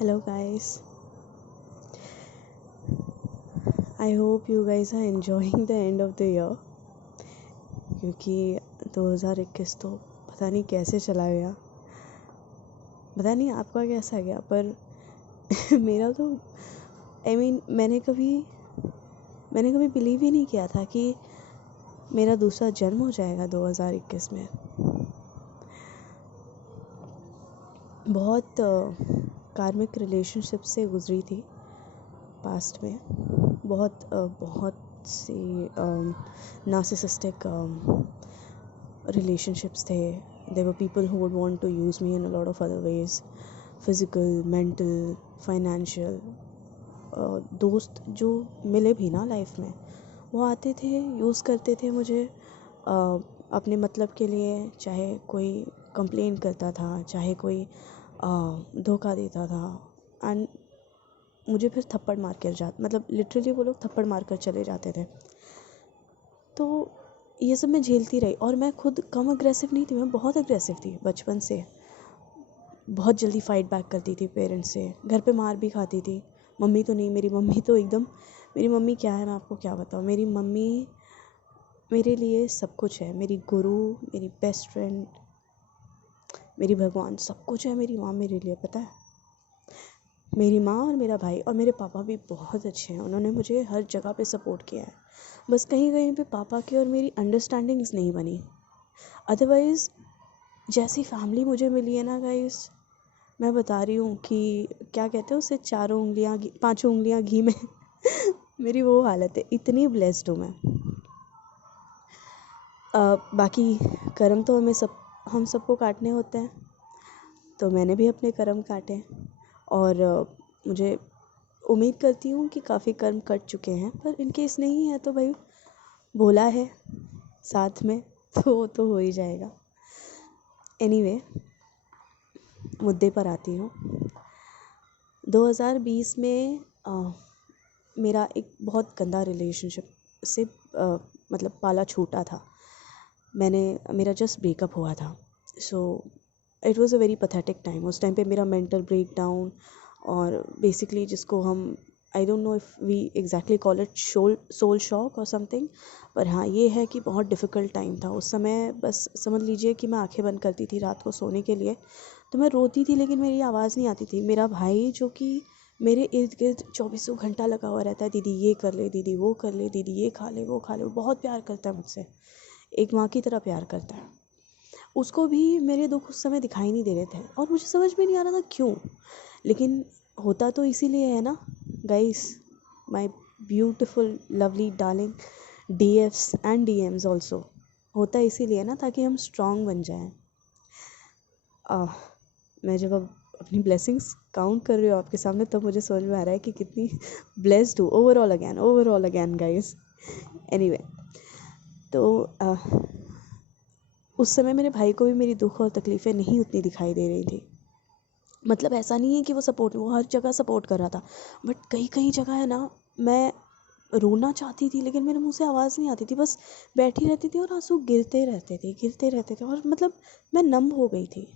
Hello guys, I hope you guys are enjoying the end of the year क्योंकि 2021 तो पता नहीं कैसे चला गया, पता नहीं आपका कैसा गया, पर मेरा तो मैंने कभी बिलीव ही नहीं किया था कि मेरा दूसरा जन्म हो जाएगा 2021 में। बहुत कार्मिक रिलेशनशिप से गुजरी थी पास्ट में, बहुत सी नार्सिसिस्टिक relationships थे. There were people who would want to use me in a lot of other ways, physical, mental, financial. दोस्त जो मिले भी ना लाइफ में, वो आते थे, यूज़ करते थे मुझे अपने मतलब के लिए. चाहे कोई कंप्लेन करता था, चाहे कोई धोखा देता था, एंड मुझे फिर थप्पड़ मार कर मतलब लिटरली वो लोग थप्पड़ मार कर चले जाते थे. तो ये सब मैं झेलती रही, और मैं खुद कम अग्रेसिव नहीं थी, मैं बहुत अग्रेसिव थी बचपन से. बहुत जल्दी फाइट बैक करती थी पेरेंट्स से, घर पे मार भी खाती थी. मम्मी तो नहीं, मेरी मम्मी तो एकदम, मेरी मम्मी क्या है, मैं आपको क्या बताऊँ. मेरी मम्मी मेरे लिए सब कुछ है, मेरी गुरु, मेरी बेस्ट फ्रेंड, मेरी भगवान, सब कुछ है मेरी माँ मेरे लिए. पता है, मेरी माँ और मेरा भाई और मेरे पापा भी बहुत अच्छे हैं. उन्होंने मुझे हर जगह पे सपोर्ट किया है. बस कहीं कहीं पे पापा की और मेरी अंडरस्टैंडिंग्स नहीं बनी. अदरवाइज़ जैसी फैमिली मुझे मिली है ना गाइस, मैं बता रही हूँ कि क्या कहते हैं उसे, पाँचों उंगलियाँ घी में मेरी वो हालत है. इतनी ब्लेस्ड हूँ मैं. बाकी कर्म तो हम सबको काटने होते हैं, तो मैंने भी अपने कर्म काटे, और मुझे उम्मीद करती हूँ कि काफ़ी कर्म कट चुके हैं. पर इन केस नहीं है तो भाई बोला है साथ में, तो हो ही जाएगा. एनीवे, मुद्दे पर आती हूँ. 2020 में मेरा एक बहुत गंदा रिलेशनशिप से मतलब पाला छूटा था. मेरा जस्ट ब्रेकअप हुआ था. So it was a very pathetic time. उस टाइम पे मेरा मेंटल ब्रेक डाउन, और बेसिकली जिसको हम, I don't know if we exactly call it soul shock और समथिंग, पर हाँ ये है कि बहुत डिफ़िकल्ट टाइम था उस समय. बस समझ लीजिए कि मैं आंखें बंद करती थी रात को सोने के लिए, तो मैं रोती थी लेकिन मेरी आवाज़ नहीं आती थी. मेरा भाई जो कि मेरे इर्द गिर्द 24 घंटा लगा हुआ रहता है, दीदी ये कर ले, दीदी वो कर ले, दीदी ये खा ले, वो खा ले. वो बहुत प्यार करता है मुझसे, एक माँ की तरह प्यार करता है. उसको भी मेरे दुख उस समय दिखाई नहीं दे रहे थे, और मुझे समझ में नहीं आ रहा था क्यों. लेकिन होता तो इसीलिए है ना guys, my beautiful lovely darling DFs and DMs also, होता इसीलिए ना ताकि हम स्ट्रांग बन जाएं. मैं जब अब अपनी ब्लेसिंग्स काउंट कर रही हूँ आपके सामने, तब मुझे समझ में आ रहा है कि कितनी ब्लेस्ड हूँ. Overall again guys. एनीवे, तो उस समय मेरे भाई को भी मेरी दुख और तकलीफ़ें नहीं उतनी दिखाई दे रही थी. मतलब ऐसा नहीं है कि वो हर जगह सपोर्ट कर रहा था, बट कई कई जगह है ना, मैं रोना चाहती थी लेकिन मेरे मुंह से आवाज़ नहीं आती थी. बस बैठी रहती थी और आंसू गिरते रहते थे, और मतलब मैं नम हो गई थी.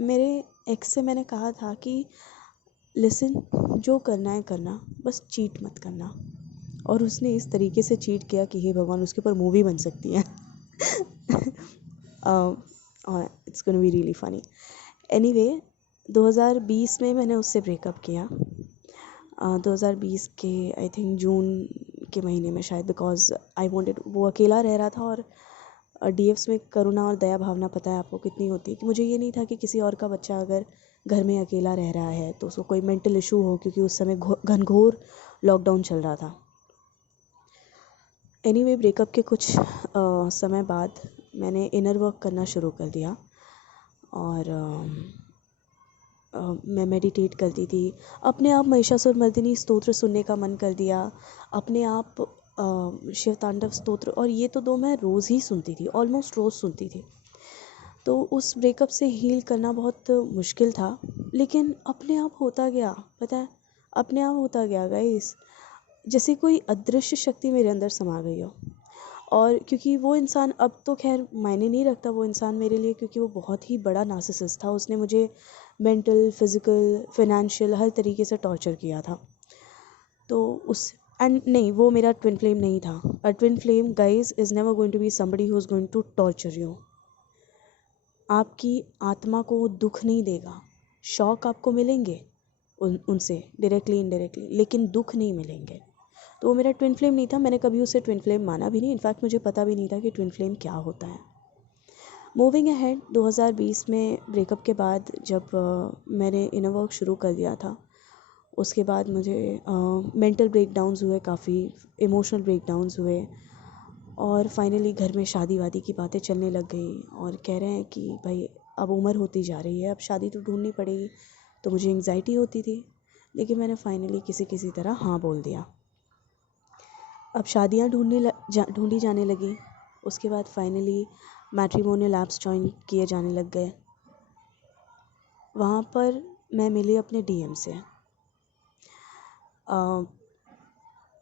मेरे एक्स से मैंने कहा था कि लिसन, जो करना है करना, बस चीट मत करना. और उसने इस तरीके से चीट किया कि हे भगवान, उसके ऊपर मूवी बन सकती है. It's gonna be really funny. Anyway, 2020 में मैंने उससे ब्रेकअप किया. 2020 के आई थिंक जून के महीने में शायद, बिकॉज आई वांटेड, वो अकेला रह रहा था, और डीएफ्स में करुणा और दया भावना पता है आपको कितनी होती है, कि मुझे ये नहीं था कि किसी और का बच्चा अगर घर में अकेला रह रहा है तो उसको कोई मेंटल इशू हो, क्योंकि उस समय घनघोर लॉकडाउन चल रहा था. एनीवे, ब्रेकअप के कुछ समय बाद मैंने इनर वर्क करना शुरू कर दिया, और मैं मेडिटेट करती थी. अपने आप महिषासुरमर्दिनी स्तोत्र सुनने का मन कर दिया, अपने आप शिव तांडव स्तोत्र, और ये तो 2 मैं रोज़ ही सुनती थी, ऑलमोस्ट रोज़ सुनती थी. तो उस ब्रेकअप से हील करना बहुत मुश्किल था, लेकिन अपने आप होता गया. पता है, अपने आप होता गया गाइस, जैसे कोई अदृश्य शक्ति मेरे अंदर समा गई हो. और क्योंकि वो इंसान अब तो खैर मायने नहीं रखता वो इंसान मेरे लिए, क्योंकि वो बहुत ही बड़ा नार्सिसिस्ट था। उसने मुझे मेंटल, फिज़िकल, फाइनेंशियल हर तरीके से टॉर्चर किया था। तो उस एंड नहीं, वो मेरा ट्विन फ्लेम नहीं था। A twin flame guys is never going to be somebody who is going to torture you. आपकी आत्मा को दुख नहीं देगा। शौक आपको मिलेंगे उनसे डायरेक्टली इनडायरेक्टली, लेकिन दुख नहीं मिलेंगे। तो वो मेरा ट्विन फ्लेम नहीं था। मैंने कभी उसे ट्विन फ्लेम माना भी नहीं। इनफैक्ट मुझे पता भी नहीं था कि ट्विन फ्लेम क्या होता है। मूविंग अहेड, 2020 में ब्रेकअप के बाद जब मैंने इनर वर्क शुरू कर दिया था, उसके बाद मुझे मेंटल ब्रेकडाउन्स हुए, काफ़ी इमोशनल ब्रेकडाउन्स हुए, और फाइनली घर में शादी वादी की बातें चलने लग गई और कह रहे हैं कि भाई अब उम्र होती जा रही है, अब शादी तो ढूंढनी पड़ेगी। तो मुझे एंग्जाइटी होती थी, लेकिन मैंने फाइनली किसी तरह हाँ बोल दिया। अब शादियाँ ढूंढी जाने लगी। उसके बाद फाइनली मैट्रिमोनियल ऐप्स ज्वाइन किए जाने लग गए। वहाँ पर मैं मिली अपने डीएम से।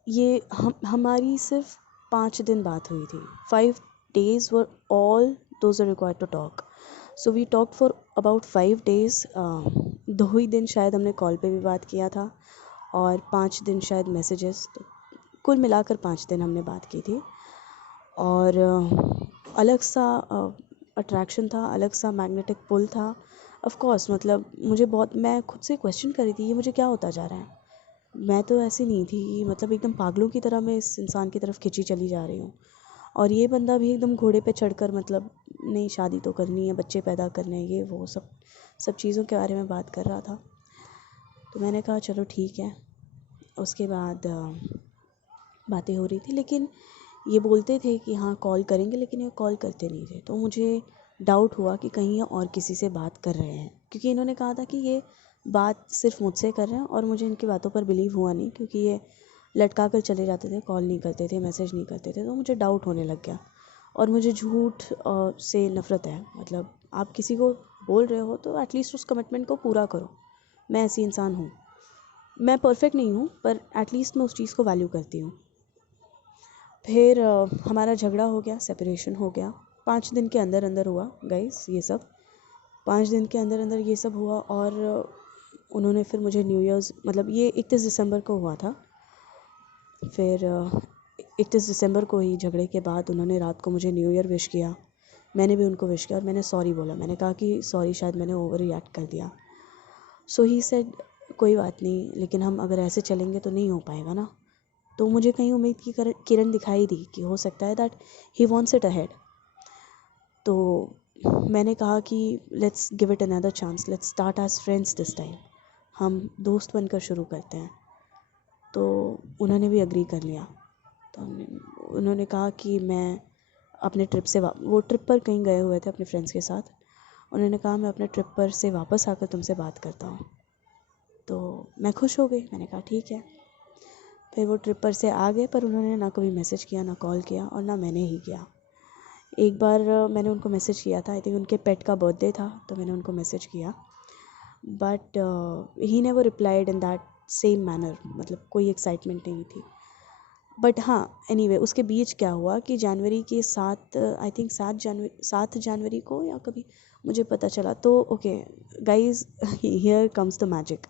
ये हमारी सिर्फ 5 दिन बात हुई थी। 5 days were all those are required to talk. So we talked for about 5 days. 2 ही दिन शायद हमने कॉल पे भी बात किया था और 5 दिन शायद मैसेजेस। तो कुल मिलाकर 5 दिन हमने बात की थी। और अलग सा अट्रैक्शन था, अलग सा मैग्नेटिक पुल था। ऑफ कोर्स मतलब मुझे बहुत, मैं खुद से क्वेश्चन कर रही थी ये मुझे क्या होता जा रहा है। मैं तो ऐसी नहीं थी, मतलब एकदम पागलों की तरह मैं इस इंसान की तरफ खिंची चली जा रही हूँ। और ये बंदा भी एकदम घोड़े पे चढ़कर, मतलब नहीं शादी तो करनी है, बच्चे पैदा करने हैं, ये वो सब चीज़ों के बारे में बात कर रहा था। तो मैंने कहा चलो ठीक है। उसके बाद बातें हो रही थी, लेकिन ये बोलते थे कि हाँ कॉल करेंगे, लेकिन ये कॉल करते नहीं थे। तो मुझे डाउट हुआ कि कहीं ये और किसी से बात कर रहे हैं, क्योंकि इन्होंने कहा था कि ये बात सिर्फ मुझसे कर रहे हैं, और मुझे इनकी बातों पर बिलीव हुआ नहीं, क्योंकि ये लटका कर चले जाते थे, कॉल नहीं करते थे, मैसेज नहीं करते थे। तो मुझे डाउट होने लग गया। और मुझे झूठ से नफ़रत है। मतलब आप किसी को बोल रहे हो तो एटलीस्ट उस कमिटमेंट को पूरा करो। मैं ऐसी इंसान हूँ। मैं परफेक्ट नहीं हूँ, पर एटलीस्ट मैं उस चीज़ को वैल्यू करती हूँ। फिर हमारा झगड़ा हो गया, सेपरेशन हो गया। 5 दिन के अंदर अंदर हुआ गाइस ये सब। 5 दिन के अंदर अंदर ये सब हुआ। और उन्होंने फिर मुझे न्यू ईयर्स, मतलब ये 31 दिसंबर को हुआ था। फिर 31 दिसंबर को ही झगड़े के बाद उन्होंने रात को मुझे न्यू ईयर विश किया। मैंने भी उनको विश किया और मैंने सॉरी बोला। मैंने कहा कि सॉरी, शायद मैंने ओवर रिएक्ट कर दिया। सो ही सेड कोई बात नहीं, लेकिन हम अगर ऐसे चलेंगे तो नहीं हो पाएगा ना। तो मुझे कहीं उम्मीद की किरण दिखाई दी कि हो सकता है that he wants it ahead. तो मैंने कहा कि let's give it another chance, let's start as friends this time. हम दोस्त बनकर शुरू करते हैं। तो उन्होंने भी अग्री कर लिया। तो उन्होंने कहा कि मैं अपने ट्रिप से वो ट्रिप पर कहीं गए हुए थे अपने फ्रेंड्स के साथ। उन्होंने कहा मैं अपने ट्रिप पर से वापस आकर तुमसे बात करता हूँ। तो मैं खुश हो गई। मैंने कहा ठीक है। फिर वो ट्रिप पर से आ गए, पर उन्होंने ना कभी मैसेज किया, ना कॉल किया, और ना मैंने ही किया। एक बार मैंने उनको मैसेज किया था, आई थिंक उनके पेट का बर्थडे था, तो मैंने उनको मैसेज किया, but he never replied in that same manner. मतलब कोई एक्साइटमेंट नहीं थी। बट हाँ एनीवे उसके बीच क्या हुआ कि जनवरी के 7, आई थिंक 7 जनवरी को या कभी, मुझे पता चला। तो okay guys, here comes the magic.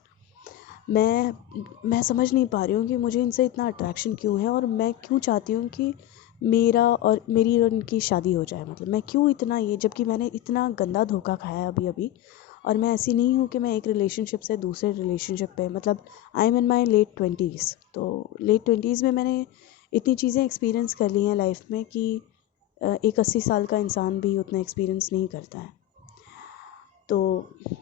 मैं समझ नहीं पा रही हूँ कि मुझे इनसे इतना अट्रैक्शन क्यों है, और मैं क्यों चाहती हूँ कि मेरी और इनकी शादी हो जाए। मतलब मैं क्यों इतना ये, जबकि मैंने इतना गंदा धोखा खाया अभी अभी। और मैं ऐसी नहीं हूँ कि मैं एक रिलेशनशिप से दूसरे रिलेशनशिप पे, मतलब I am in my late 20s। तो लेट 20s में मैंने इतनी चीज़ें एक्सपीरियंस कर ली हैं लाइफ में कि एक 80 साल का इंसान भी उतना एक्सपीरियंस नहीं करता है। तो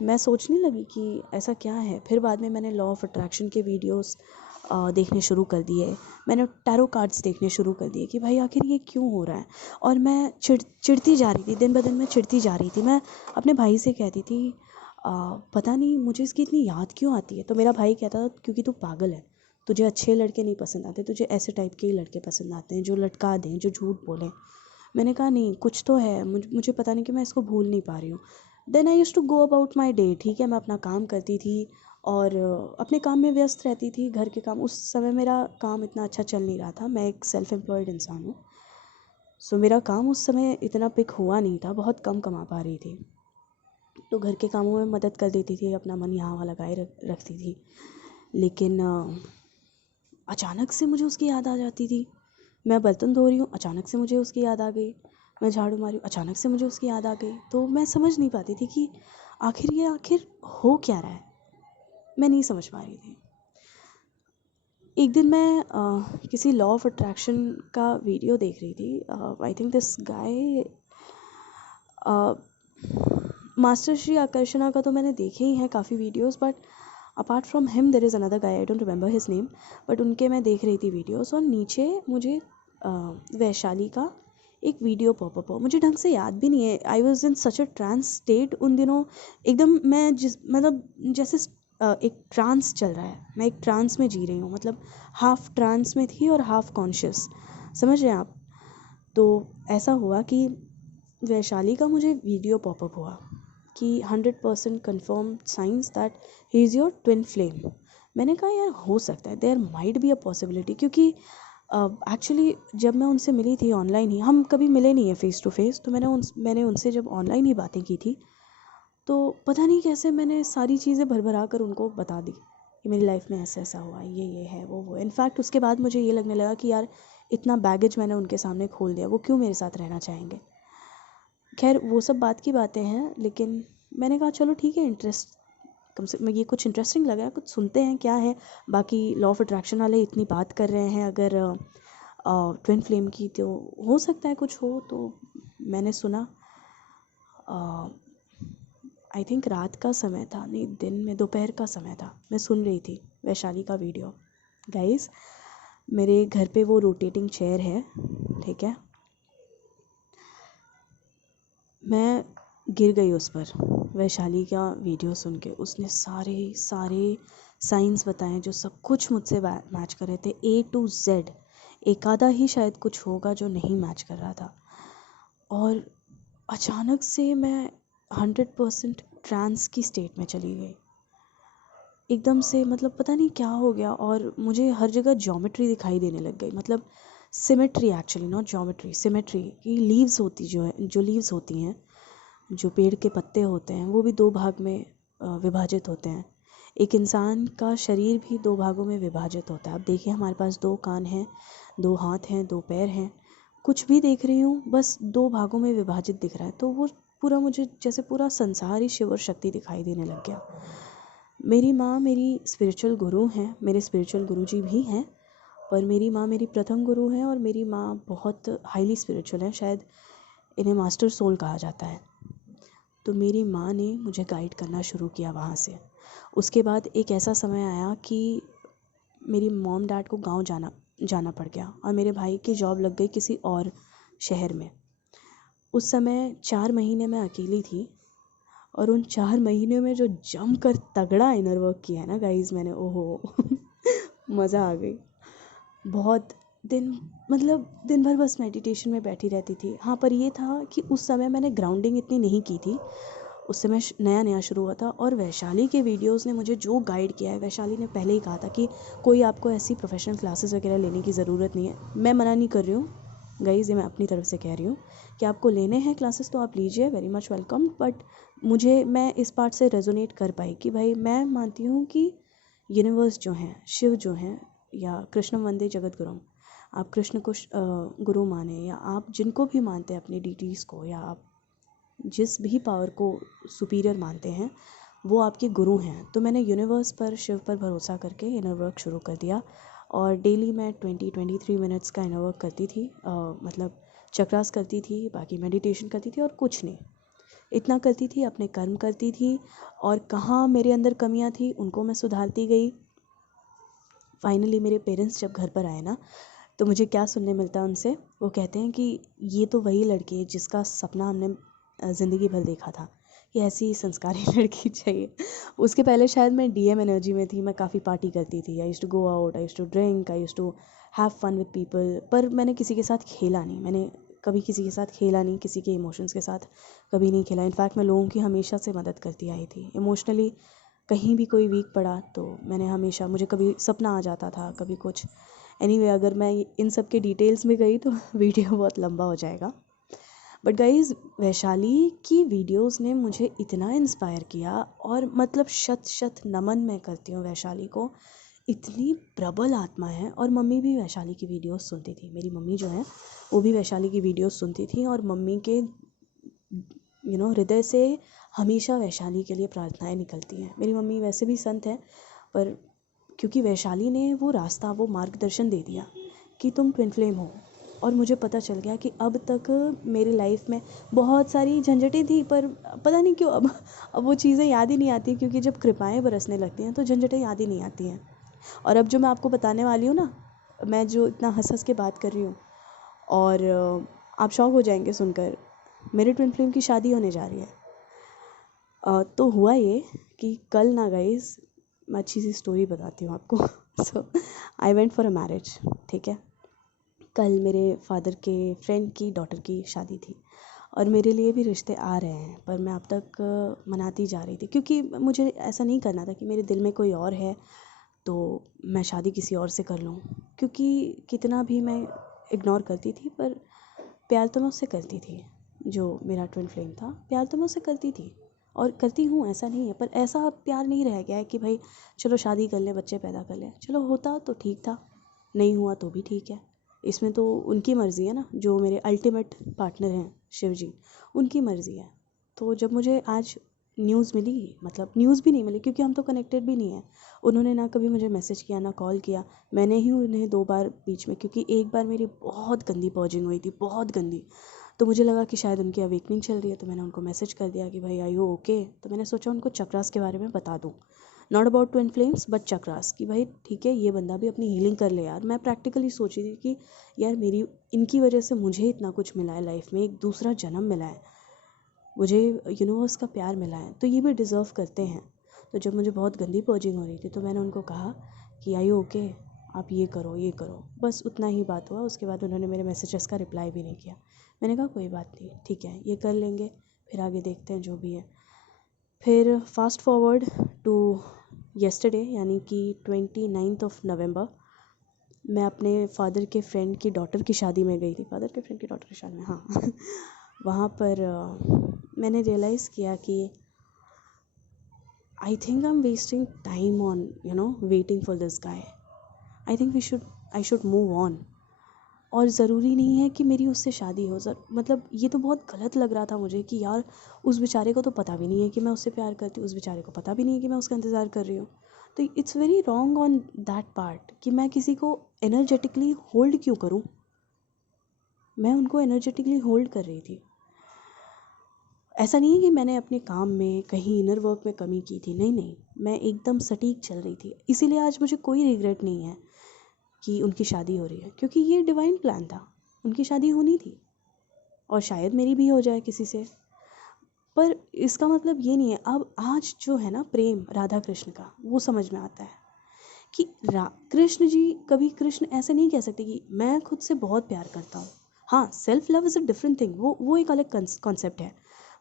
मैं सोचने लगी कि ऐसा क्या है। फिर बाद में मैंने लॉ ऑफ अट्रैक्शन के वीडियोस देखने शुरू कर दिए। मैंने टैरो कार्ड्स देखने शुरू कर दिए कि भाई आखिर ये क्यों हो रहा है। और मैं चिढ़ती जा रही थी, दिन ब दिन मैं चिढ़ती जा रही थी। मैं अपने भाई से कहती थी पता नहीं मुझे इसकी इतनी याद क्यों आती है। तो मेरा भाई कहता था क्योंकि तू पागल है, तुझे अच्छे लड़के नहीं पसंद आते, तुझे ऐसे टाइप के ही लड़के पसंद आते हैं जो लटका दें, जो झूठ बोलें। मैंने कहा नहीं, कुछ तो है, मुझे पता नहीं कि मैं इसको भूल नहीं पा रही हूँ। Then I use to go about my day. ठीक है, मैं अपना काम करती थी और अपने काम में व्यस्त रहती थी, घर के काम। उस समय मेरा काम इतना अच्छा चल नहीं रहा था, मैं एक सेल्फ एम्प्लॉयड इंसान हूँ। सो मेरा काम उस समय इतना पिक हुआ नहीं था, बहुत कम कमा पा रही थी, तो घर के कामों में मदद कर देती थी, अपना मन यहाँ वहाँ लगाए रखती थी। लेकिन अचानक से मुझे उसकी याद आ जाती थी। मैं बर्तन धो रही हूँ, अचानक से मुझे उसकी याद आ गई। मैं झाड़ू मारी, अचानक से मुझे उसकी याद आ गई। तो मैं समझ नहीं पाती थी कि आखिर हो क्या रहा है, मैं नहीं समझ पा रही थी। एक दिन मैं किसी लॉ ऑफ अट्रैक्शन का वीडियो देख रही थी। I think this guy, master Shri Aakarshana का तो मैंने देखे ही हैं काफ़ी videos, but apart from him there is another guy, I don't remember his name, but उनके मैं देख रही थी वीडियोस, और नीचे मुझे वैशाली का एक वीडियो पॉपअप हो। मुझे ढंग से याद भी नहीं है, I was in such a trance state उन दिनों। एकदम मैं जिस मतलब जैसे एक ट्रांस चल रहा है, मैं एक ट्रांस में जी रही हूँ, मतलब हाफ ट्रांस में थी और हाफ कॉन्शियस, समझ रहे हैं आप। तो ऐसा हुआ कि वैशाली का मुझे वीडियो पॉपअप हुआ कि 100% confirm signs that he is your twin flame. मैंने कहा यार हो सकता है, there might be a possibility, क्योंकि एक्चुअली जब मैं उनसे मिली थी ऑनलाइन ही, हम कभी मिले नहीं है फेस टू फेस, तो मैंने उनसे जब ऑनलाइन ही बातें की थी, तो पता नहीं कैसे मैंने सारी चीज़ें भरभरा कर उनको बता दी कि मेरी लाइफ में ऐसा ऐसा हुआ, ये है वो। इनफैक्ट उसके बाद मुझे ये लगने लगा कि यार इतना बैगेज मैंने उनके सामने खोल दिया, वो क्यों मेरे साथ रहना चाहेंगे। खैर वो सब बात की बातें हैं, लेकिन मैंने कहा चलो ठीक है, इंटरेस्ट कम से ये कुछ इंटरेस्टिंग लगा, कुछ सुनते हैं क्या है। बाकी लॉ ऑफ अट्रैक्शन वाले इतनी बात कर रहे हैं, अगर ट्विन फ्लेम की, तो हो सकता है कुछ हो। तो मैंने सुना, आई थिंक रात का समय था, नहीं दिन में दोपहर का समय था, मैं सुन रही थी वैशाली का वीडियो। गाइस, मेरे घर पे वो रोटेटिंग चेयर है, ठीक है, मैं गिर गई उस पर वैशाली का वीडियो सुन के। उसने सारे सारे साइंस बताए जो सब कुछ मुझसे मैच कर रहे थे, A to Z। एक आधा ही शायद कुछ होगा जो नहीं मैच कर रहा था, और अचानक से मैं 100% ट्रांस की स्टेट में चली गई एकदम से। मतलब पता नहीं क्या हो गया, और मुझे हर जगह ज्योमेट्री दिखाई देने लग गई, मतलब symmetry, actually not geometry, symmetry की लीव्स होती जो लीव्स होती हैं, जो पेड़ के पत्ते होते हैं, वो भी दो भाग में विभाजित होते हैं। एक इंसान का शरीर भी दो भागों में विभाजित होता है। अब देखिए, हमारे पास दो कान हैं, दो हाथ हैं, दो पैर हैं, कुछ भी देख रही हूँ बस दो भागों में विभाजित दिख रहा है। तो वो पूरा मुझे जैसे पूरा संसार ही शिव और शक्ति दिखाई देने लग गया। मेरी माँ मेरी स्पिरिचुअल गुरु हैं, मेरे स्पिरिचुअल गुरु जी भी हैं, पर मेरी माँ मेरी प्रथम गुरु हैं, और मेरी माँ बहुत हाईली स्पिरिचुअल हैं, शायद इन्हें मास्टर सोल कहा जाता है। तो मेरी माँ ने मुझे गाइड करना शुरू किया वहाँ से। उसके बाद एक ऐसा समय आया कि मेरी मॉम डैड को गांव जाना पड़ गया, और मेरे भाई की जॉब लग गई किसी और शहर में। उस समय 4 महीने मैं अकेली थी, और उन 4 महीने में जो जम कर तगड़ा इनर वर्क किया है ना गाइज मैंने, ओहो मज़ा आ गई। बहुत दिन, मतलब दिन भर बस मेडिटेशन में बैठी रहती थी। हाँ, पर ये था कि उस समय मैंने ग्राउंडिंग इतनी नहीं की थी, उस समय नया नया शुरू हुआ था। और वैशाली के वीडियोस ने मुझे जो गाइड किया है, वैशाली ने पहले ही कहा था कि कोई आपको ऐसी प्रोफेशनल क्लासेस वगैरह लेने की ज़रूरत नहीं है। मैं मना नहीं कर रही हूँ गाइज, ये मैं अपनी तरफ से कह रही हूँ कि आपको लेने हैं क्लासेस तो आप लीजिए, वेरी मच वेलकम। बट मैं इस पार्ट से रेजोनेट कर पाई कि भाई मैं मानती हूँ कि यूनिवर्स जो हैं, शिव जो हैं, या कृष्ण वंदे जगत गुरुम, आप कृष्ण को गुरु माने, या आप जिनको भी मानते हैं अपने डीटीज़ को, या आप जिस भी पावर को सुपीरियर मानते हैं, वो आपके गुरु हैं। तो मैंने यूनिवर्स पर, शिव पर भरोसा करके इनर वर्क शुरू कर दिया, और डेली मैं 20-23 मिनट्स का इनर वर्क करती थी। मतलब चक्रास करती थी, बाकी मेडिटेशन करती थी, और कुछ नहीं, इतना करती थी, अपने कर्म करती थी, और कहाँ मेरे अंदर कमियाँ थी उनको मैं सुधारती गई। फाइनली मेरे पेरेंट्स जब घर पर आए ना, तो मुझे क्या सुनने मिलता है उनसे, वो कहते हैं कि ये तो वही लड़की है जिसका सपना हमने ज़िंदगी भर देखा था, ये ऐसी संस्कारी लड़की चाहिए। उसके पहले शायद मैं डीएम एनर्जी में थी, मैं काफ़ी पार्टी करती थी, I used to go out, I used to drink, I used to have fun with people, पर मैंने किसी के साथ खेला नहीं, मैंने कभी किसी के साथ खेला नहीं, किसी के इमोशंस के साथ कभी नहीं खेला। इनफैक्ट मैं लोगों की हमेशा से मदद करती आई थी इमोशनली। कहीं भी कोई वीक पड़ा तो मैंने हमेशा, मुझे कभी सपना आ जाता था, कभी कुछ एनीवे अगर मैं इन सब के डिटेल्स में गई तो वीडियो बहुत लंबा हो जाएगा। बट गाइज़, वैशाली की वीडियोस ने मुझे इतना इंस्पायर किया, और मतलब शत शत नमन मैं करती हूँ वैशाली को। इतनी प्रबल आत्मा है। और मम्मी भी वैशाली की वीडियोस सुनती थी। मेरी मम्मी जो है वो भी वैशाली की वीडियोस सुनती थी, और मम्मी के हृदय से हमेशा वैशाली के लिए प्रार्थनाएं निकलती हैं। मेरी मम्मी वैसे भी संत है, पर क्योंकि वैशाली ने वो रास्ता, वो मार्गदर्शन दे दिया कि तुम ट्विन फ्लेम हो, और मुझे पता चल गया कि अब तक मेरी लाइफ में बहुत सारी झंझटें थी, पर पता नहीं क्यों अब वो चीज़ें याद ही नहीं आती, क्योंकि जब कृपाएं बरसने लगती हैं तो झंझटें याद ही नहीं आती हैं। और अब जो मैं आपको बताने वाली हूँ ना, मैं जो इतना हंस हंस के बात कर रही हूँ, और आप शॉक हो जाएंगे सुनकर, मेरे ट्विन फ्लेम की शादी होने जा रही है। तो हुआ ये कि कल ना गाइस, मैं अच्छी सी स्टोरी बताती हूँ आपको। So I went for a marriage, ठीक है। कल मेरे फादर के फ्रेंड की डॉटर की शादी थी, और मेरे लिए भी रिश्ते आ रहे हैं, पर मैं अब तक मनाती जा रही थी, क्योंकि मुझे ऐसा नहीं करना था कि मेरे दिल में कोई और है तो मैं शादी किसी और से कर लूँ। क्योंकि कितना भी मैं इग्नोर करती थी, पर प्यार तो मैं उससे करती थी। जो मेरा ट्विन फ्लेम था, प्यार तो मैं उससे करती थी और करती हूँ, ऐसा नहीं है। पर ऐसा प्यार नहीं रह गया है कि भाई चलो शादी कर ले, बच्चे पैदा कर ले। चलो होता तो ठीक था, नहीं हुआ तो भी ठीक है। इसमें तो उनकी मर्ज़ी है ना, जो मेरे अल्टीमेट पार्टनर हैं शिव जी, उनकी मर्ज़ी है। तो जब मुझे आज न्यूज़ मिली, मतलब न्यूज़ भी नहीं मिली क्योंकि हम तो कनेक्टेड भी नहीं हैं। उन्होंने ना कभी मुझे मैसेज किया, ना कॉल किया। मैंने ही उन्हें 2 बार बीच में, क्योंकि एक बार मेरी बहुत गंदी पॉजिंग हुई थी, बहुत गंदी। तो मुझे लगा कि शायद उनकी अवेकनिंग चल रही है, तो मैंने उनको मैसेज कर दिया कि भाई आर यू ओके। तो मैंने सोचा उनको चक्रास के बारे में बता दूँ, not about twin flames but chakras, कि भाई ठीक है ये बंदा भी अपनी हीलिंग कर ले यार। मैं प्रैक्टिकली सोच रही थी कि यार मेरी इनकी वजह से मुझे इतना कुछ मिला है लाइफ में, एक दूसरा जन्म मिला है मुझे, यूनिवर्स का प्यार मिला है, तो ये भी डिज़र्व करते हैं। तो जब मुझे बहुत गंदी पर्जिंग हो रही थी, तो मैंने उनको कहा कि आई ओके, आप ये करो ये करो, बस उतना ही बात हुआ। उसके बाद उन्होंने मेरे मैसेजेस का रिप्लाई भी नहीं किया। मैंने कहा कोई बात नहीं, ठीक है, ये कर लेंगे, फिर आगे देखते हैं जो भी है। फिर फास्ट फॉरवर्ड टू येस्टरडे, यानी कि 29 नवंबर, मैं अपने फादर के फ्रेंड की डॉटर की शादी में गई थी। फादर के फ्रेंड की डॉटर की शादी में, हाँ। वहाँ पर मैंने रियलाइज़ किया कि I think I am wasting time on waiting for this guy. I think I should move on. और ज़रूरी नहीं है कि मेरी उससे शादी हो। मतलब ये तो बहुत गलत लग रहा था मुझे कि यार उस बेचारे को तो पता भी नहीं है कि मैं उससे प्यार करती हूँ, उस बेचारे को पता भी नहीं है कि मैं उसका इंतज़ार कर रही हूँ। तो it's very wrong on that part कि मैं किसी को एनर्जेटिकली होल्ड क्यों करूँ। मैं उनको एनर्जेटिकली होल्ड कर रही थी। ऐसा नहीं है कि मैंने अपने काम में कहीं इनर वर्क में कमी की थी, नहीं नहीं, मैं एकदम सटीक चल रही थी। इसीलिए आज मुझे कोई रिग्रेट नहीं है कि उनकी शादी हो रही है, क्योंकि ये डिवाइन प्लान था, उनकी शादी होनी थी, और शायद मेरी भी हो जाए किसी से। पर इसका मतलब ये नहीं है, अब आज जो है ना प्रेम राधा कृष्ण का, वो समझ में आता है कि कृष्ण जी, कभी कृष्ण ऐसे नहीं कह सकते कि मैं खुद से बहुत प्यार करता हूँ। हाँ, self love is a different thing, वो एक अलग कॉन्सेप्ट है।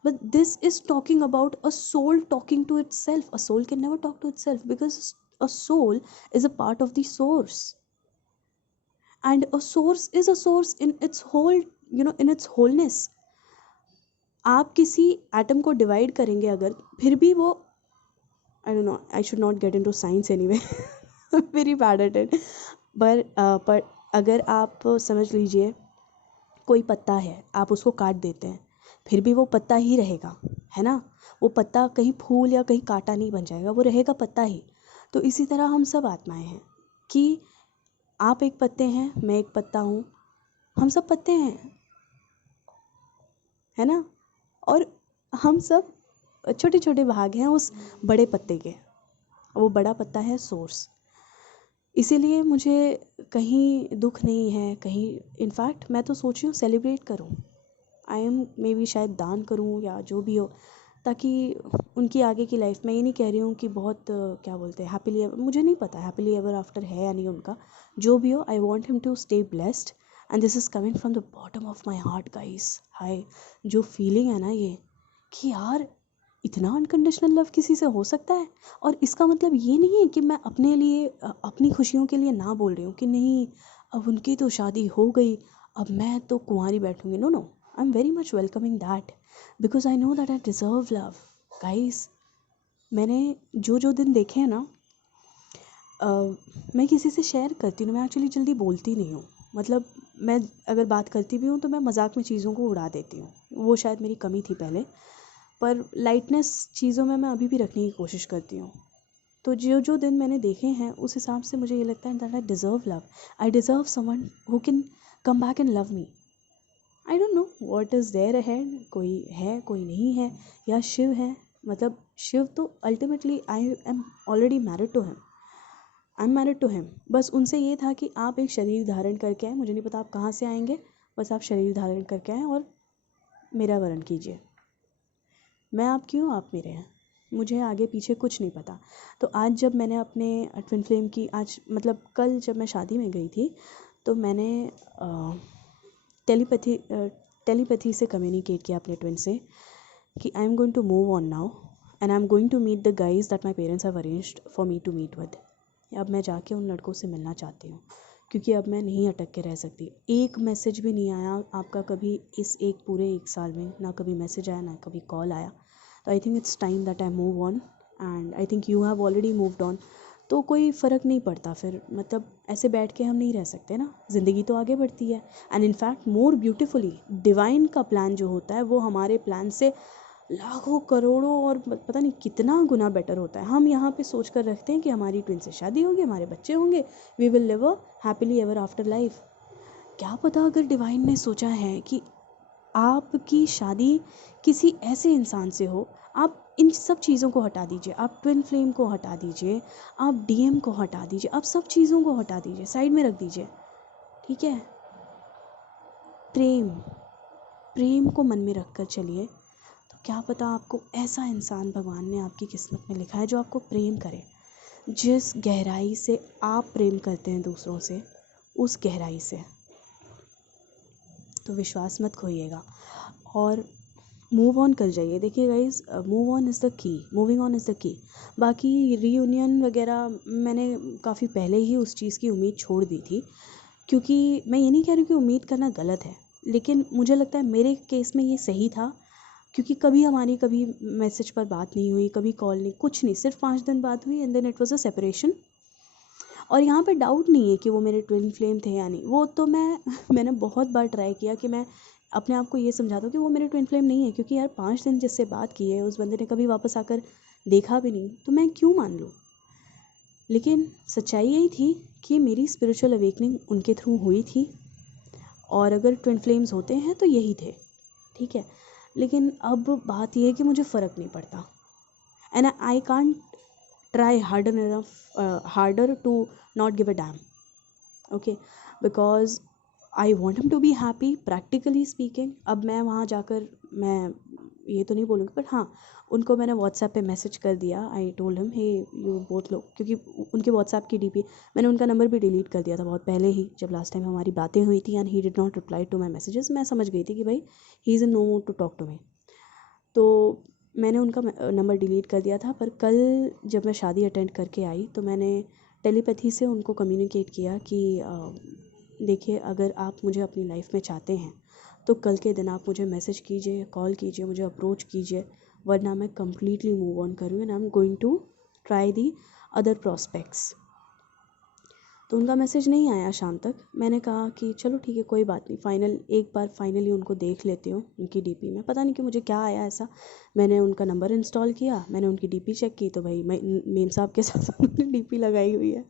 But this is talking about a soul talking to its self. A soul can never talk to its self because a soul is a part of the source, and a source is a source in its whole, in its wholeness. आप किसी atom को divide करेंगे अगर, फिर भी वो, आई don't no, I should not get into science anyway, very bad at it. पर अगर आप समझ लीजिए कोई पत्ता है, आप उसको काट देते हैं, फिर भी वो पत्ता ही रहेगा, है ना। वो पत्ता कहीं फूल या कहीं कांटा नहीं बन जाएगा, वो रहेगा पत्ता ही। तो इसी तरह हम सब आत्माएं हैं कि आप एक पत्ते हैं, मैं एक पत्ता हूँ, हम सब पत्ते हैं, है ना। और हम सब छोटे छोटे भाग हैं उस बड़े पत्ते के, वो बड़ा पत्ता है सोर्स। इसीलिए मुझे कहीं दुख नहीं है, कहीं इनफैक्ट मैं तो सोच रही हूँ सेलिब्रेट करूँ। आई एम मे बी शायद दान करूँ या जो भी हो, ताकि उनकी आगे की लाइफ में, ये नहीं कह रही हूँ कि बहुत क्या बोलते हैं हैप्पीली, मुझे नहीं पता हैप्पीली एवर आफ्टर है या नहीं उनका, जो भी हो, I want him to stay blessed, and this is coming from the bottom of my heart guys. हाय, जो फीलिंग है ना ये, कि यार इतना अनकंडीशनल लव किसी से हो सकता है? और इसका मतलब ये नहीं है कि मैं अपने लिए अपनी खुशियों के लिए ना बोल रही हूँ कि नहीं अब उनकी तो शादी हो गई, अब मैं तो कुंवारी बैठूंगी। No no, I am very much welcoming that, because I know that I deserve love. Guys, मैंने जो जो दिन देखे हैं ना, मैं किसी से शेयर करती हूँ, मैं एक्चुअली जल्दी बोलती नहीं हूँ। मतलब मैं अगर बात करती भी हूँ तो मैं मजाक में चीज़ों को उड़ा देती हूँ, वो शायद मेरी कमी थी पहले, पर लाइटनेस चीज़ों में मैं अभी भी रखने की कोशिश करती हूँ। तो जो जो दिन मैंने देखे हैं उस हिसाब से मुझे ये लगता है that I deserve love, I deserve someone who can come back and love me. I don't know what is there ahead, कोई है कोई नहीं है, या शिव है। मतलब शिव तो ultimately I am already married to him, I am married to him. बस उनसे ये था कि आप एक शरीर धारण करके आए, मुझे नहीं पता आप कहाँ से आएंगे, बस आप शरीर धारण करके आएँ और मेरा वरण कीजिए। मैं आपकी हूँ, आप मेरे हैं, मुझे आगे पीछे कुछ नहीं पता। तो आज जब मैंने अपने ट्विन फ्लेम की, आज मतलब कल जब मैं शादी में गई थी, तो मैंने टेलीपैथी से कम्युनिकेट किया अपने ट्विन से कि I am going to move on now and I am going to meet the guys that my parents have arranged for me to meet with. अब मैं जाके उन लड़कों से मिलना चाहती हूँ, क्योंकि अब मैं नहीं अटक के रह सकती। एक मैसेज भी नहीं आया आपका कभी इस एक पूरे 1 साल में, ना कभी मैसेज आया ना कभी कॉल आया। तो I think it's time that I move on and I think you have already moved on. तो कोई फ़र्क नहीं पड़ता फिर, मतलब ऐसे बैठ के हम नहीं रह सकते ना, ज़िंदगी तो आगे बढ़ती है। And in fact more beautifully, divine का प्लान जो होता है वो हमारे प्लान से लाखों करोड़ों और पता नहीं कितना गुना बेटर होता है। हम यहाँ पे सोच कर रखते हैं कि हमारी ट्विन से शादी होगी, हमारे बच्चे होंगे, we will live a happily ever after life. क्या पता अगर डिवाइन ने सोचा है कि आपकी शादी किसी ऐसे इंसान से हो। आप इन सब चीज़ों को हटा दीजिए, आप ट्विन फ्लेम को हटा दीजिए, आप डीएम को हटा दीजिए, आप सब चीज़ों को हटा दीजिए, साइड में रख दीजिए, ठीक है। प्रेम, प्रेम को मन में रख कर चलिए, तो क्या पता आपको ऐसा इंसान भगवान ने आपकी किस्मत में लिखा है जो आपको प्रेम करे। जिस गहराई से आप प्रेम करते हैं दूसरों से, उस गहराई से, तो विश्वास मत खोइएगा और मूव ऑन कर जाइए। देखिए guys, move on is the key, moving on is the key. बाकी रीयूनियन वगैरह मैंने काफ़ी पहले ही उस चीज़ की उम्मीद छोड़ दी थी, क्योंकि मैं ये नहीं कह रही हूँ कि उम्मीद करना गलत है, लेकिन मुझे लगता है मेरे केस में ये सही था, क्योंकि कभी मैसेज पर बात नहीं हुई, कभी कॉल नहीं, कुछ नहीं, सिर्फ 5 दिन बात हुई and then it was a separation. और यहाँ पे डाउट नहीं है कि वो मेरे ट्विन फ्लेम थे या नहीं, वो तो मैंने बहुत बार ट्राई किया कि मैं अपने आप को ये समझा दूँ कि वो मेरे ट्विन फ्लेम नहीं है, क्योंकि यार 5 दिन जिससे बात की है उस बंदे ने कभी वापस आकर देखा भी नहीं, तो मैं क्यों मान लूँ। लेकिन सच्चाई यही थी कि मेरी स्पिरिचुअल अवेकनिंग उनके थ्रू हुई थी, और अगर ट्विन फ्लेम्स होते हैं तो यही थे, ठीक है। लेकिन अब बात यह है कि मुझे फ़र्क नहीं पड़ता, and I can't try harder to not give a damn, okay, because I want him to be happy practically speaking। अब मैं वहाँ जाकर मैं ये तो नहीं बोलूँगी, बट हाँ, उनको मैंने व्हाट्सएप पे मैसेज कर दिया, I told him hey you both लोग, क्योंकि उनके व्हाट्सएप की डीपी, मैंने उनका नंबर भी डिलीट कर दिया था बहुत पहले ही, जब लास्ट टाइम हमारी बातें हुई थी and he did not reply to my messages. मैं समझ गई थी कि भाई he is in no mood to talk to me, तो मैंने उनका नंबर डिलीट कर दिया था। पर कल जब मैं शादी अटेंड करके आई तो मैंने टेलीपैथी से उनको कम्युनिकेट किया कि देखिए, अगर आप मुझे अपनी लाइफ में चाहते हैं तो कल के दिन आप मुझे मैसेज कीजिए, कॉल कीजिए, मुझे अप्रोच कीजिए, वरना मैं कम्प्लीटली मूव ऑन करूँ and I am going to try the other prospects. तो उनका मैसेज नहीं आया शाम तक। मैंने कहा कि चलो ठीक है, कोई बात नहीं, एक बार फाइनली उनको देख लेती हूँ उनकी डीपी में। पता नहीं कि मुझे क्या आया ऐसा, मैंने उनका नंबर इंस्टॉल किया, मैंने उनकी डीपी चेक की, तो भाई मेम साहब के साथ उन्होंने डीपी लगाई हुई है।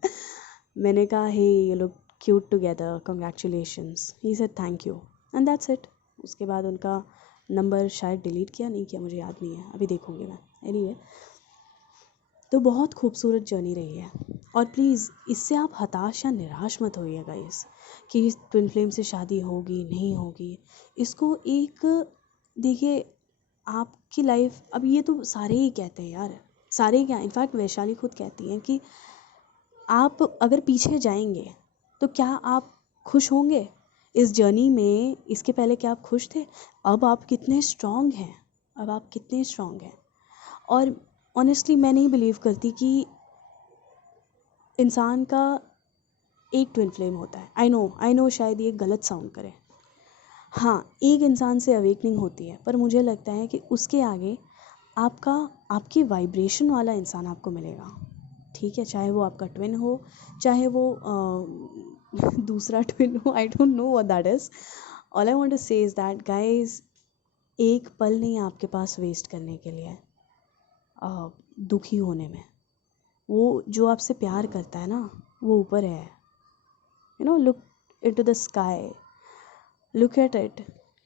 मैंने कहा हे ये लोग cute together, congratulations, he said thank you and that's it. उसके बाद उनका नंबर शायद डिलीट किया, नहीं किया मुझे याद नहीं है, अभी देखूँगी मैं। एनीवे, तो बहुत खूबसूरत जर्नी रही है, और प्लीज़ इससे आप हताश या निराश मत होइए गाइस कि ट्विन फ्लेम से शादी होगी नहीं होगी। इसको एक, देखिए, आपकी लाइफ, अब ये तो सारे ही कहते हैं यार, सारे क्या, इनफैक्ट वैशाली खुद कहती हैं कि आप अगर पीछे जाएंगे तो क्या आप खुश होंगे इस जर्नी में? इसके पहले क्या आप खुश थे? अब आप कितने स्ट्रांग हैं, अब आप कितने स्ट्रांग हैं। और ऑनेस्टली मैं नहीं बिलीव करती कि इंसान का एक ट्विन फ्लेम होता है। आई नो शायद ये गलत साउंड करे। हाँ, एक इंसान से अवेकनिंग होती है, पर मुझे लगता है कि उसके आगे आपकी वाइब्रेशन वाला इंसान आपको मिलेगा, ठीक है? चाहे वो आपका ट्विन हो, चाहे वो दूसरा ट्विन हो, I don't know what that is. All I want to say is that guys, एक पल नहीं आपके पास वेस्ट करने के लिए दुखी होने में। वो जो आपसे प्यार करता है ना, वो ऊपर है। Look into the sky, look at it.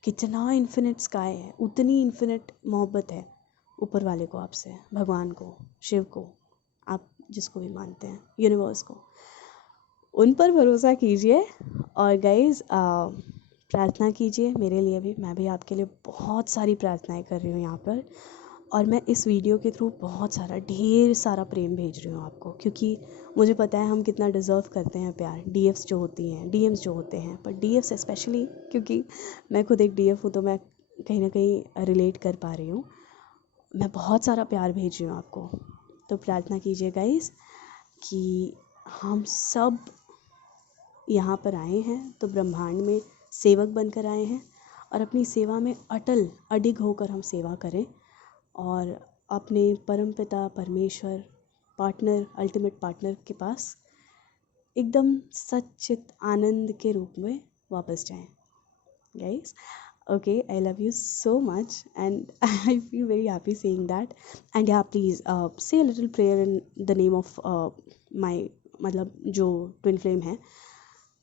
कितना इन्फिनिट स्काई है, उतनी इन्फिनिट मोहब्बत है ऊपर वाले को आपसे, भगवान को, शिव को, आप जिसको भी मानते हैं, यूनिवर्स को। उन पर भरोसा कीजिए और गाइस प्रार्थना कीजिए मेरे लिए भी। मैं भी आपके लिए बहुत सारी प्रार्थनाएं कर रही हूँ यहाँ पर, और मैं इस वीडियो के थ्रू बहुत सारा ढेर सारा प्रेम भेज रही हूँ आपको, क्योंकि मुझे पता है हम कितना डिज़र्व करते हैं प्यार। डीएफ्स जो होती हैं, डीएम्स जो होते हैं, पर डीएफ्स स्पेशली, क्योंकि मैं खुद एक डीएफ हूँ तो मैं कहीं ना कहीं रिलेट कर पा रही हूँ। मैं बहुत सारा प्यार भेज रही हूँ आपको। तो प्रार्थना कीजिए गाइस कि हम सब यहाँ पर आए हैं तो ब्रह्मांड में सेवक बनकर आए हैं, और अपनी सेवा में अडिग होकर हम सेवा करें, और अपने परमपिता परमेश्वर पार्टनर, अल्टीमेट पार्टनर के पास एकदम सच्चित आनंद के रूप में वापस जाएं। Guys, okay, I love you so much and I feel very happy saying that. And yeah, please say a little prayer in the name of my, मतलब जो ट्विन फ्लेम है,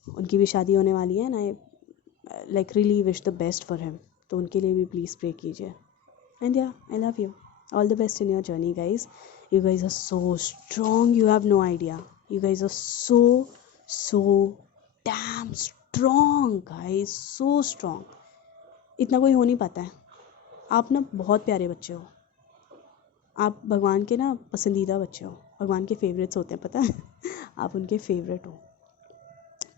उनकी भी शादी होने वाली है, and I like really wish the best for him, तो उनके लिए भी प्लीज़ प्रे कीजिए। एंड या, I love you. All the best in your journey, guys. You guys are so strong. You have no idea. You guys are so damn strong, guys. So strong. इतना कोई हो नहीं पाता है। आप ना बहुत प्यारे बच्चे हो। आप भगवान के ना पसंदीदा बच्चे हो। भगवान के फेवरेट्स होते हैं, पता है? आप उनके फेवरेट हो।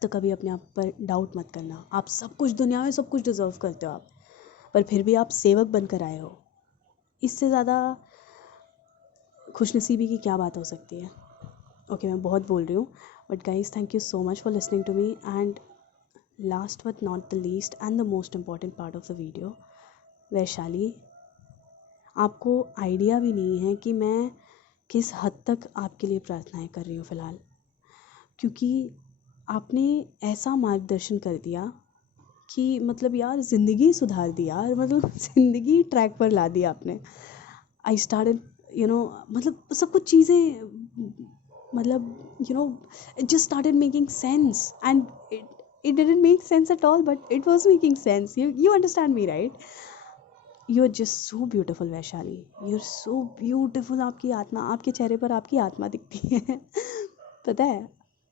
तो कभी अपने आप पर डाउट मत करना। आप सब कुछ दुनिया में सब कुछ डिज़र्व करते हो आप, पर फिर भी आप सेवक बनकर आए हो। इससे ज़्यादा खुशनसीबी की क्या बात हो सकती है? ओके, मैं बहुत बोल रही हूँ, but guys thank you so much for listening to me. And last but not the least and the most important part of the video, Vaishali, आपको आइडिया भी नहीं है कि मैं किस हद तक आपके लिए प्रार्थनाएं कर रही हूँ फ़िलहाल, क्योंकि आपने ऐसा मार्गदर्शन कर दिया कि मतलब यार ज़िंदगी सुधार दी यार, मतलब ज़िंदगी ट्रैक पर ला दी आपने। आई स्टार्टेड मतलब सब कुछ चीज़ें, मतलब it just started making sense, and it didn't make sense at all, but it was making sense. You understand me, right? You're just so beautiful, Vaishali. You're so beautiful. आपकी आत्मा, आपके चेहरे पर आपकी आत्मा दिखती है। पता है,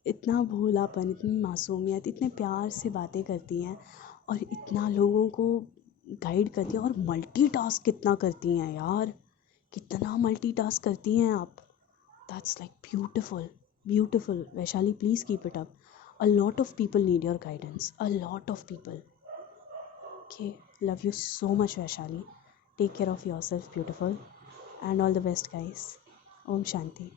इतना भोलापन, इतनी मासूमियत, इतने प्यार से बातें करती हैं, और इतना लोगों को गाइड करती हैं, और मल्टीटास्क कितना करती हैं यार, कितना मल्टीटास्क करती हैं आप। That's like beautiful Vaishali, please keep it up. A lot of people need your guidance, a lot of people. Okay, love you so much Vaishali. Take care of your self, beautiful, and all the best guys. ओम शांति।